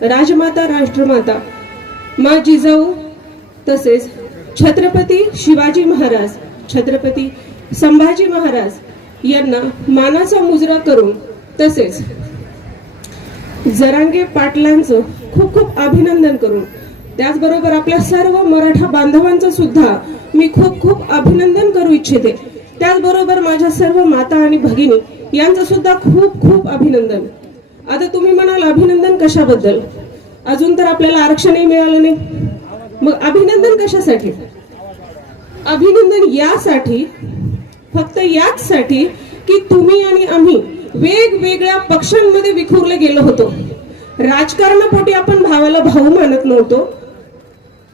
राजमाता राष्ट्रमाता मा जिजाऊ तसेच छत्रपती शिवाजी महाराज, छत्रपती संभाजी महाराज यांना मानाचा मुजरा करून तसेच जरांगे पाटलांचं खूप खूप अभिनंदन करून त्याचबरोबर आपल्या सर्व मराठा बांधवांचं सुद्धा मी खूप खूप अभिनंदन करू इच्छिते। त्याचबरोबर माझ्या सर्व माता आणि भगिनी यांचं सुद्धा खूप खूप अभिनंदन। आता तुम्ही म्हणाल अभिनंदन कशाबद्दल? अजून तर आपल्याला आरक्षणही मिळालं नाही, मग अभिनंदन कशासाठी? अभिनंदन यासाठी, फक्त याचसाठी की तुम्ही आणि आम्ही वेगवेगळ्या पक्षांमध्ये विखुरले गेलो होतो। राजकारणापोटी आपण भावाला भाऊ मानत नव्हतो,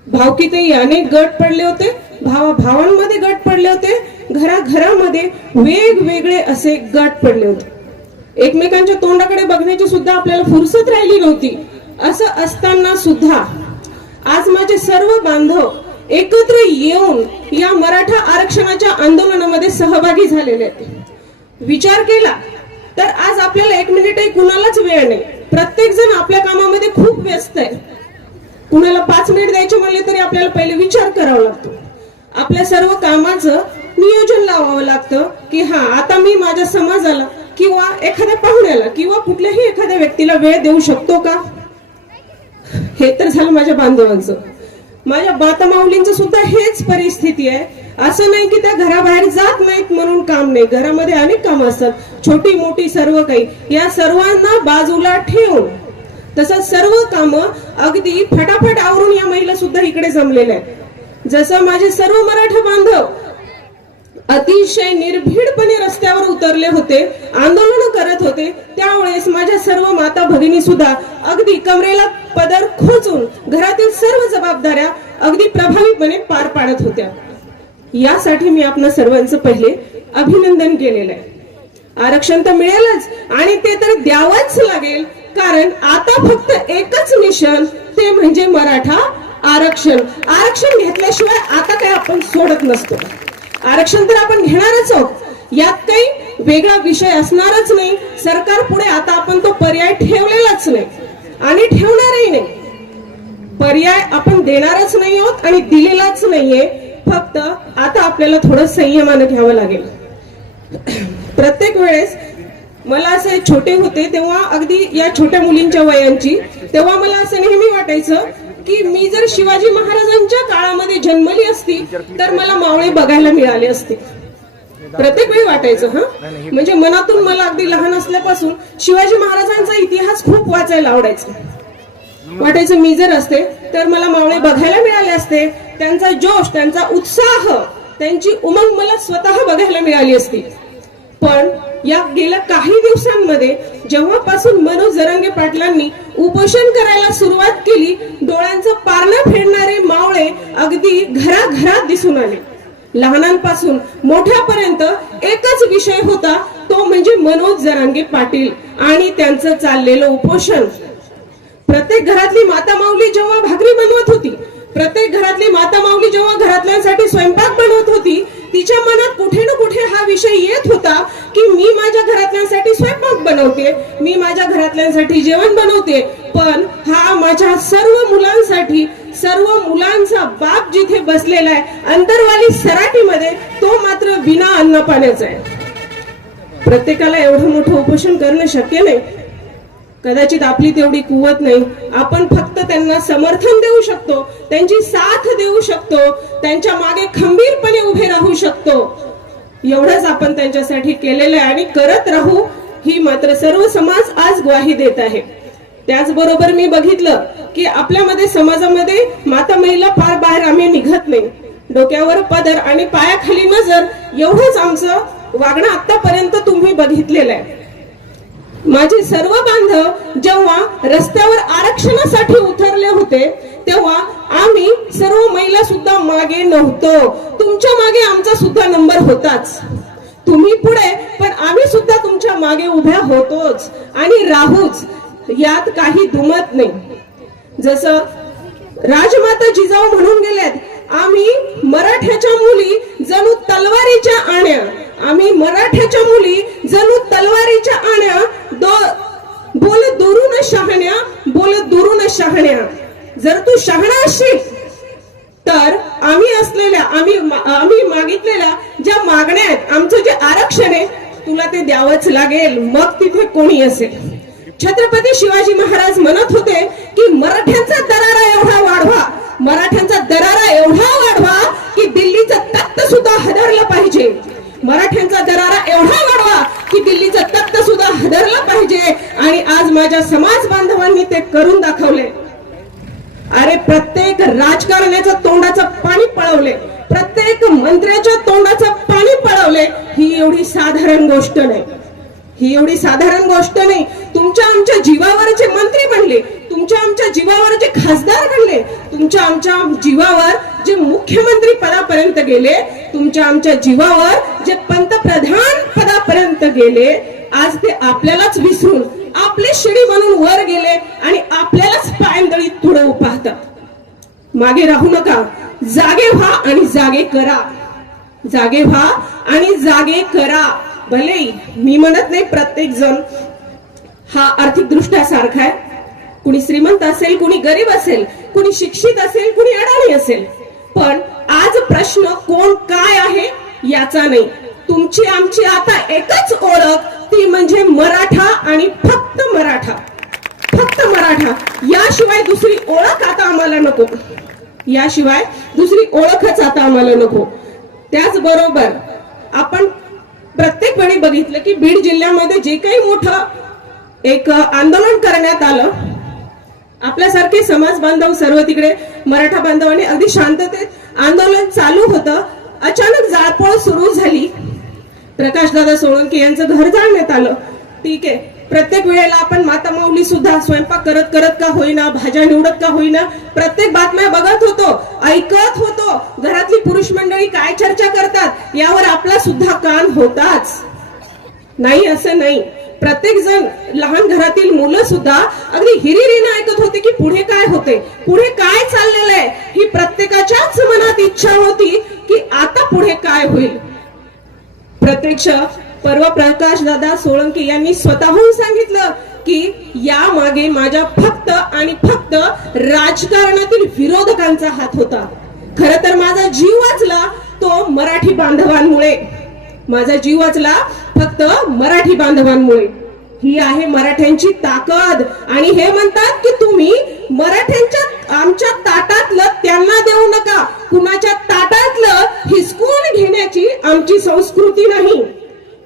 भावकीतही अनेक गट पडले होते, भावांमध्ये गट पडले होते, घराघरामध्ये वेगवेगळे असे गट पडले होते, एकमेकांच्या तोंडाकडे बघण्याची सुद्धा आपल्याला फुरसत राहिली नव्हती। असं असताना सुद्धा आज माझे सर्व बांधव एकत्र येऊन या मराठा आरक्षणाच्या आंदोलनामध्ये सहभागी झालेले आहेत। विचार केला तर आज आपल्याला एक मिनिटही कुणालाच वेळ नाही, प्रत्येक जण आपल्या कामामध्ये खूप व्यस्त आहे। कुणाला 5 मिनिट द्यायचे म्हणले तरी आपल्याला पहिले विचार करावा लागतो, आपल्या सर्व कामाचं नियोजन लावावं लागतं की हा आता मी माझ्या समाजाला किंवा एखाद्या पाहुण्याला किंवा कुठल्याही एखाद्या व्यक्तीला वेळ देऊ शकतो का? हे तर झालं माझ्या बांधवांचं। माझ्या बातमाऊलींचं सुद्धा हेच परिस्थिती आहे। असं नाही की त्या घराबाहेर जात नाहीत म्हणून काम नाही, घरामध्ये अनेक कामं असतात, छोटी मोठी सर्व काही, या सर्वांना बाजूला ठेवून तसंच सर्व कामं अगदी फटाफट आवरून या महिला सुद्धा इकडे जमलेल्या आहेत। जसं माझे सर्व मराठा बांधव अतिशय निर्भीडपणे रस्त्यावर उतरले होते, आंदोलन करत होते, त्यावेळेस माझ्या सर्व माता भगिनी सुद्धा अगदी कमरेला पदर खोचून घरातील सर्व जबाबदाऱ्या अगदी प्रभावीपणे पार पाडत होत्या। यासाठी मी आपल्या सर्वांचं पहिले अभिनंदन केलेलं आहे। आरक्षण तर मिळेलच आणि ते तर द्यावंच लागेल, कारण आता फक्त एकच मिशन, ते म्हणजे मराठा आरक्षण। आरक्षण घेतल्याशिवाय आता काही आपण सोडत नसतो, आरक्षण तर आपण घेणारच आहोत, यात काही वेगळा विषय असणारच नाही। सरकार पुढे आता आपण तो पर्याय ठेवलेलाच नाही आणि ठेवणारही नाही, पर्याय आपण देणारच नाही आहोत आणि दिलेलाच नाहीये, फक्त आता आपल्याला थोडं संयमानं घ्यावं लागेल। प्रत्येक वेळेस मला असे छोटे होते तेव्हा अगदी या छोट्या मुलींच्या वयांची, तेव्हा मला असं नेहमी वाटायचं की मी जर शिवाजी महाराजांच्या काळामध्ये जन्मली असती तर मला मावळे बघायला मिळाले असते। प्रत्येक वेळी वाटायचं, म्हणजे मनातून मला अगदी लहान असल्यापासून शिवाजी महाराजांचा इतिहास खूप वाचायला आवडायचा। वाटायचं मी जर असते तर मला मावळे बघायला मिळाले असते, त्यांचा जोश, त्यांचा उत्साह, त्यांची उमंग मला स्वतः बघायला मिळाली असती। पण या गेल्या काही दिवसांमध्ये जेव्हापासून मनोज जरांगे पाटलांनी उपोषण करायला सुरुवात केली, डोळ्यांचं पारणं फेडणारे मावळे अगदी घराघरात दिसून आले। लहानांपासून मोठ्यापर्यंत एकच विषय होता, तो म्हणजे मनोज जरांगे पाटील आणि त्यांचं चाललेलं उपोषण। प्रत्येक घरातली माता माऊली जेव्हा भाकरी बनवत होती, प्रत्येक घरातली माता माऊली जेव्हा घरातल्यांसाठी स्वयंपाक बनवत होती, तिच्या मनात कुठे ना कुठे हा विषय येत होता की मी माझ्या घरातल्यांसाठी स्वयंपाक बनवते, मी माझ्या घरातल्यांसाठी जेवण बनवते, पण हा माझ्या सर्व मुलांसाठी, सर्व मुलांचा बाप जिथे बसलेला आहे अंतरवाली सराटीमध्ये, तो मात्र बिना अन्न पाण्याचा आहे। प्रत्येकाला एवढं मोठं उपोषण करणं शक्य नाही, कदाचित आपली तेवढी कुवत नाही, आपण फक्त त्यांना समर्थन देऊ शकतो, त्यांची साथ देऊ शकतो, त्यांच्या मागे खंबीरपणे उभे राहू शकतो, एवढंच आपण त्यांच्यासाठी केलेलं आहे आणि करत राहू, ही मात्र सर्व समाज आज ग्वाही देत आहे। त्याचबरोबर मी बघितलं की आपल्यामध्ये समाजामध्ये माता महिला फार बाहेर आम्ही निघत नाही, डोक्यावर पदर आणि पायाखाली नजर, एवढंच आमचं वागणं आतापर्यंत तुम्ही बघितलेलं आहे। माझे सर्व बांधव जेव्हा रस्त्यावर आरक्षणासाठी उतरले होते तेव्हा आम्ही सर्व महिला सुद्धा मागे नव्हतो, तुमच्या मागे आमचा सुद्धा नंबर होताच, तुम्ही पुढे पण आम्ही सुद्धा तुमच्या मागे उभ्या होतोच आणि राहूच, यात काही दुमत नाही। जसं राजमाता जिजाऊ म्हणून गेल्यात, आम्ही मराठ्याच्या मुली जणू तलवारीच्या आण्या, आम्ही मराठ्याच्या मुली जणू तलवारीच्या आण्या, बोल दुरून शहाण्या, बोल दुरून शहाण्या, जर तू शहाणा असशील तर आम्ही मागितलेल्या ज्या मागण्या आहेत, आमचं जे आरक्षण आहे तुला ते द्यावंच लागेल, मग तिथे कोणी असेल. छत्रपती शिवाजी महाराज म्हणत होते की मराठ्यांचा दरारा एवढा वाढवा, मराठ्यांचा दरारा एवढा वाढवा की दिल्लीचं तख्त सुद्धा हदरलं पाहिजे. मराठ्यांचा दरारा एवढा वाढवा की दिल्लीचं तख्त सुद्धा हदरलं पाहिजे. आणि आज माझ्या समाज बांधवांनी ते करून दाखवले. अरे प्रत्येक राजकारण्याचं तोंडाचं पाणी पळवले, प्रत्येक मंत्र्याच्या तोंडाचं पाणी पळवले. ही एवढी साधारण गोष्ट नाही, ही एवढी साधारण गोष्ट नाही. तुमच्या आमच्या जीवावरचे मंत्री बनले, तुमच्या आमच्या जीवावर जे खासदार बनले, तुमच्या आमच्या जीवावर जे मुख्यमंत्री पदापर्यंत गेले, तुमच्या आमच्या जीवावर जे पंतप्रधान पदापर्यंत गेले, आज ते आपल्यालाच विसरून आपले शिडी बनून वर गेले आणि आपल्यालाच पायंदळी तुडवू पाहतात. मागे राहू नका, जागे व्हा आणि जागे करा, जागे व्हा आणि जागे करा. भले मी म्हणत नाही प्रत्येक जण हा आर्थिक दृष्ट्या सारखा आहे, कुणी श्रीमंत असेल, कुणी गरीब असेल, कुणी शिक्षित असेल, कुणी अडाणी असेल, पण आज प्रश्न कोण काय आहे याचा नाही. तुमची आमची आता एकच ओळख, ती म्हणजे मराठा आणि फक्त मराठा, फक्त मराठा. याशिवाय दुसरी ओळख आता आम्हाला नको, याशिवाय दुसरी ओळखच आता आम्हाला नको. त्याचबरोबर आपण प्रत्येक वेळी बघितलं की बीड जिल्ह्यामध्ये जे काही मोठं एक आंदोलन करण्यात आलं, आपल्यासारखे समाज बांधव सर्व तिकडे मराठा बांधवांनी अगदी शांततेत आंदोलन चालू होतं. अचानक जाळपोळ सुरू झाली, प्रकाशदादा सोळंके यांचं घर जाळण्यात आलं. ठीक आहे, प्रत्येक वेळेला आपण माता माऊली सुद्धा स्वयंपाक करत करत का होईना, भाज्या निवडत का होईना, प्रत्येक बातम्या बघत होतो, ऐकत होतो. घरातली पुरुष मंडळी काय चर्चा करतात यावर आपला सुद्धा कान होताच. नाही असं नाही, प्रत्येक जण लहान घरातील मुलं सुद्धा अगदी हिरिरीने ऐकत होते की पुढे काय होते, पुढे काय चाललेलं आहे. ही प्रत्येकाच्याच मनात इच्छा होती की आता पुढे काय होईल. प्रत्यक्ष परवा प्रकाशदादा सोळंके यांनी स्वतःहून सांगितलं की या मागे माझ्या फक्त आणि फक्त राजकारणातील विरोधकांचा हात होता. खर तर माझा जीव वाचला तो मराठी बांधवांमुळे, माझा जीव वाचला फक्त मराठी बांधवांमुळे. ही आहे मराठ्यांची ताकद. आणि हे म्हणतात की तुम्ही मराठ्यांच्या आमच्या ताटातलं त्यांना देऊ नका, कुणाच्या ताटातलं हिसकून घेण्याची आमची संस्कृती नाही,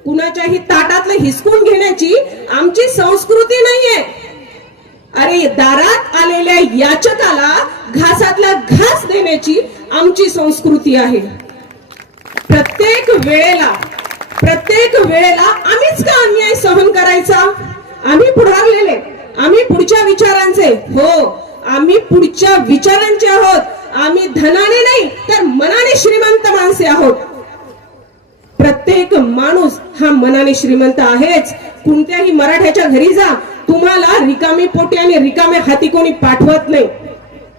कुणाच्याही ताटातलं हिसकून घेण्याची आमची संस्कृती नाहीये. अरे दारात आलेल्या याचकाला घासातला घास देण्याची आमची संस्कृती आहे. प्रत्येक वेळेला आम्हीच का अन्याय सहन करायचा. आम्ही पुढारलेले, आम्ही पुढच्या विचारांचे, हो आम्ही पुढच्या विचारांचे आहोत. आम्ही धनाने नाही तर मनाने श्रीमंत माणसे आहोत. प्रत्येक माणूस हा मनाने श्रीमंत आहेच. कोणत्याही मराठ्याच्या घरी जा, तुम्हाला रिकामी पोटी आणि रिकाम्या हाती कोणी पाठवत नाही.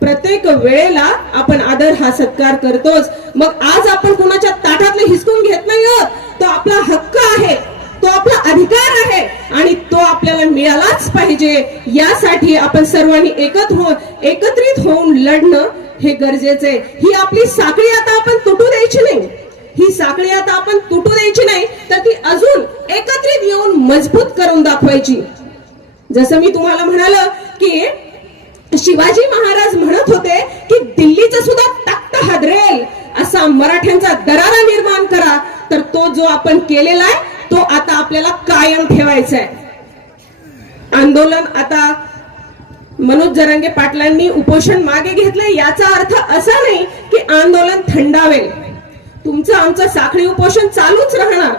प्रत्येक वेळेला आपण आदर हा सत्कार करतोच. मग आज आपण कुणाच्या ताटातले हिसकून घेत नाही आहोत. तो आपला हक्क आहे, तो आपला अधिकार आहे आणि तो आपल्याला मिळालाच पाहिजे. यासाठी आपण सर्वांनी एकत्रित होऊन लढणं हे गरजेचं आहे. ही आपली साखळी आता आपण तुटू द्यायची नाही, ही साखळी आता आपण तुटू द्यायची नाही, तर ती अजून एकत्रित येऊन मजबूत करून दाखवायची. जसं मी तुम्हाला म्हणाल की शिवाजी महाराज म्हणत होते की दिल्लीचं सुद्धा तख्त हादरेल असा मराठ्यांचा दरारा निर्माण करा. तर तो जो आपण केलेला आहे तो आता आपल्याला कायम ठेवायचा आहे. आंदोलन आता मनोज जरांगे पाटलांनी उपोषण मागे घेतलंय, याचा अर्थ असा नाही की आंदोलन थंडावेल. तुमचं आमचं साखळी उपोषण चालूच राहणार.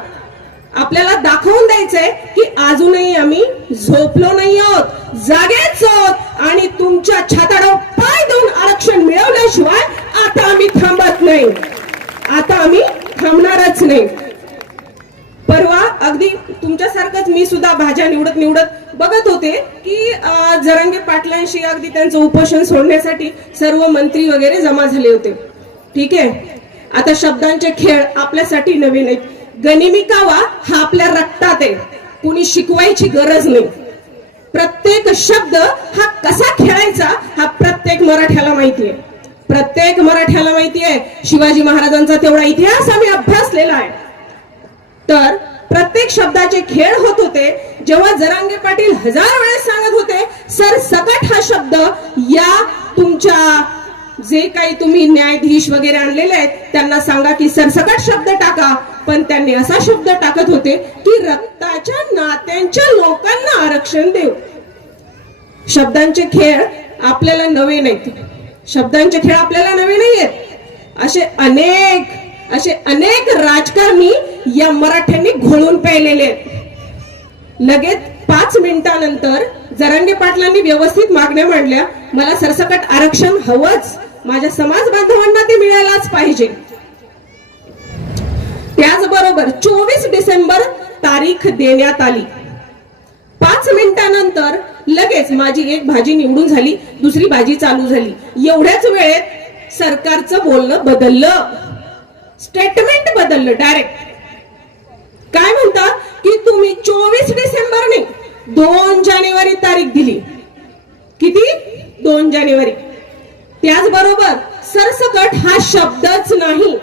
आपल्याला दाखवून द्यायचंय की अजूनही आम्ही झोपलो नाही आहोत, जागेच आहोत आणि तुमच्या छाताडावर पाय देऊन आरक्षण मिळवल्याशिवाय आता आम्ही थांबत नाही, आता आम्ही थांबणारच नाही. परवा अगदी तुमच्यासारखंच मी सुद्धा भाज्या निवडत बघत होते की जरांगे पाटलांशी अगदी त्यांचं उपोषण सोडण्यासाठी सर्व मंत्री वगैरे जमा झाले होते. ठीक आहे, आता शब्दांचे खेळ आपल्यासाठी नवीन आहेत. गनिमी कावा हा आपल्या रक्तात आहे, कुणी शिकवायची गरज नाही. प्रत्येक शब्द हा कसा खेळायचा हा प्रत्येक मराठ्याला माहितीये. प्रत्येक मराठ्याला माहितीये शिवाजी महाराजांचा तेवढा इतिहास आम्ही अभ्यासलेला आहे. तर प्रत्येक शब्दाचे खेळ होत होते. जेव्हा जरांगे पाटील 1000 वेळेस सांगत होते सरसकट हा शब्द, या तुमच्या जे काही तुम्ही न्यायाधीश वगैरे आणलेले आहेत त्यांना सांगा की सरसकट शब्द टाका, पण त्यांनी असा शब्द टाकत होते की रक्ताच्या नात्यांच्या लोकांना आरक्षण देऊ. शब्दांचे खेळ आपल्याला नवे नाहीत. शब्दांचे खेळ आपल्याला नवे नाहीयेत. असे अनेक राजकारणी या मराठ्यांनी घोळून प्यायलेले आहेत. लगेच 5 मिनिटानंतर जरांगे पाटलांनी व्यवस्थित मागण्या मांडल्या. मला सरसकट आरक्षण हवंच, माझ्या समाज बांधवांना ते मिळायलाच पाहिजे. त्याचबरोबर 24 डिसेंबर तारीख देण्यात आली. 5 मिनिटानंतर लगेच माझी एक भाजी निवडून झाली, दुसरी भाजी चालू झाली. एवढ्याच वेळेत सरकारचं बोलणं बदललं, स्टेटमेंट बदललं. डायरेक्ट काय म्हणतात की तुम्ही 24 डिसेंबर नाही 2 जानेवारी तारीख दिली. किती? 2 जानेवारी. त्याचबरोबर सरसकट हा शब्दच नाही.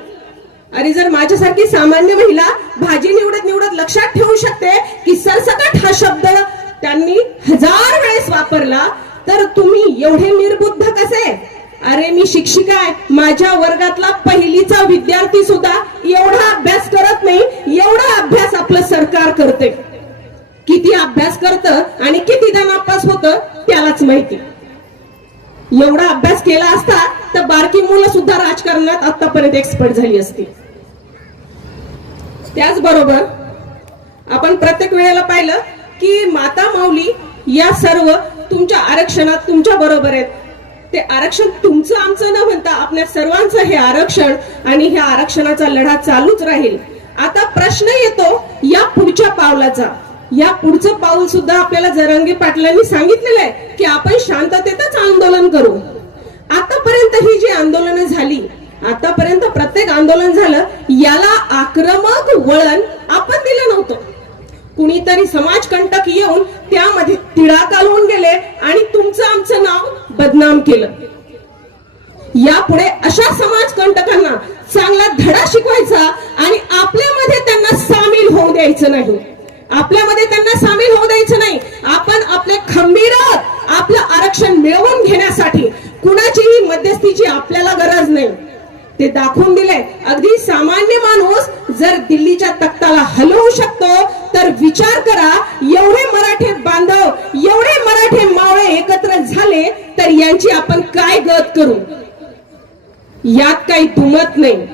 अरे जर माझ्यासारखी सामान्य महिला भाजी निवडत लक्षात ठेवू शकते की सरसकट हा शब्द त्यांनी 1000 वेळेस वापरला, तर तुम्ही एवढे निर्बुद्ध कसे? अरे मी शिक्षिका आहे, माझ्या वर्गातला पहिलीचा विद्यार्थी सुद्धा एवढा अभ्यास करत नाही, एवढा अभ्यास आपलं सरकार करते. किती अभ्यास करतं आणि कितीदा नापास होतं त्यालाच माहिती. एवढा अभ्यास केला असता तर बारकी मुलं सुद्धा राजकारणात आतापर्यंत एक्सपर्ट झाली असती. त्याचबरोबर आपण प्रत्येक वेळेला पाहिलं की माता माऊली या सर्व तुमच्या आरक्षणात तुमच्या बरोबर आहेत. ते आरक्षण तुमचं आमचं न म्हणता आपल्या सर्वांचं हे आरक्षण, आणि ह्या आरक्षणाचा लढा चालूच राहील. आता प्रश्न येतो या पुढच्या पावलाचा. या पुढचं पाऊल सुद्धा आपल्याला जरांगे पाटलांनी सांगितलेलं आहे की आपण शांततेतच आंदोलन करू. आतापर्यंत ही जी आंदोलनं झाली, आतापर्यंत प्रत्येक आंदोलन झालं, याला आक्रमक वळण आपण दिलं नव्हतं. कुणीतरी समाजकंटक येऊन त्यामध्ये तिळा कालवून गेले आणि तुमचं आमचं नाव बदनाम केलं. यापुढे अशा समाजकंटकांना चांगला धडा शिकवायचा आणि आपल्यामध्ये त्यांना सामील होऊ द्यायचं नाही. आपल्यामध्ये त्यांना सामील होऊ द्यायचं नाही. आपण आपले खंबीर आहोत आपलं आरक्षण मिळवून घेण्यासाठी. कुणाचीही मध्यस्थीची आपल्याला गरज नाही. ते दाखवून दिले. अगदी सामान्य माणूस जर दिल्लीच्या तख्ताला हलवू शकतो तर विचार करा, एवढे मराठे बांधव, एवढे मराठे मावळे एकत्र झाले तर यांची आपण काय गत करू? यात काही दुमत नाही.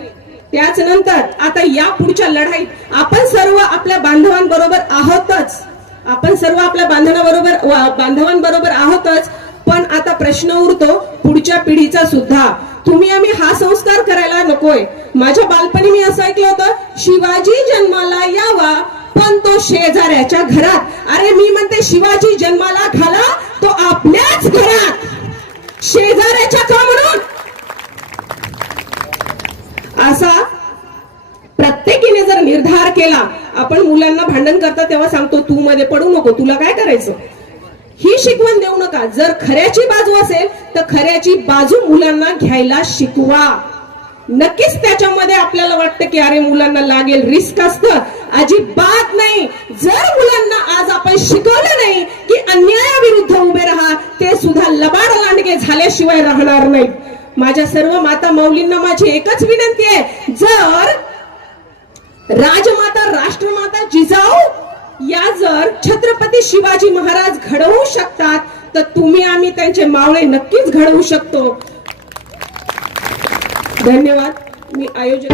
त्याच नंतर आता या पुढच्या लढाईत आपण सर्व आपल्या बांधवांबरोबर आहोतच. आपण सर्व आपल्या बांधवांबरोबर आहोतच. पण आता प्रश्न उरतो पुढच्या पिढीचा सुद्धा. तुम्ही आम्ही हा संस्कार करायला नकोय. माझ्या बालपणी मी असं ऐकलं होतं, शिवाजी जन्माला यावा पण तो शेजाऱ्याच्या घरात. अरे मी म्हणते शिवाजी जन्माला घाला तो आपल्याच घरात, शेजाऱ्याच्या का म्हणून? असा प्रत्येकीने जर निर्धार केला. आपण मुलांना भांडण करता तेव्हा सांगतो तू मध्ये पडू नको, तुला काय करायचं, ही शिकवण देऊ नका. जर खऱ्याची बाजू असेल तर खऱ्याची बाजू मुलांना घ्यायला शिकवा. नक्कीच त्याच्यामध्ये आपल्याला वाटतं की अरे मुलांना लागेल, रिस्क असतं. अजिबात नाही. जर मुलांना आज आपण शिकवलं नाही की अन्यायाविरुद्ध उभे राहा, ते सुद्धा लबाड लांडगे झाल्याशिवाय राहणार नाही. माझ्या सर्व माता माऊलींना माझी एकच विनंती आहे, जर राजमाता राष्ट्रमाता जिजाऊ या जर छत्रपती शिवाजी महाराज घडवू शकतात तर तुम्ही आम्ही त्यांचे मावळे नक्कीच घडवू शकतो. धन्यवाद. मी आयोजक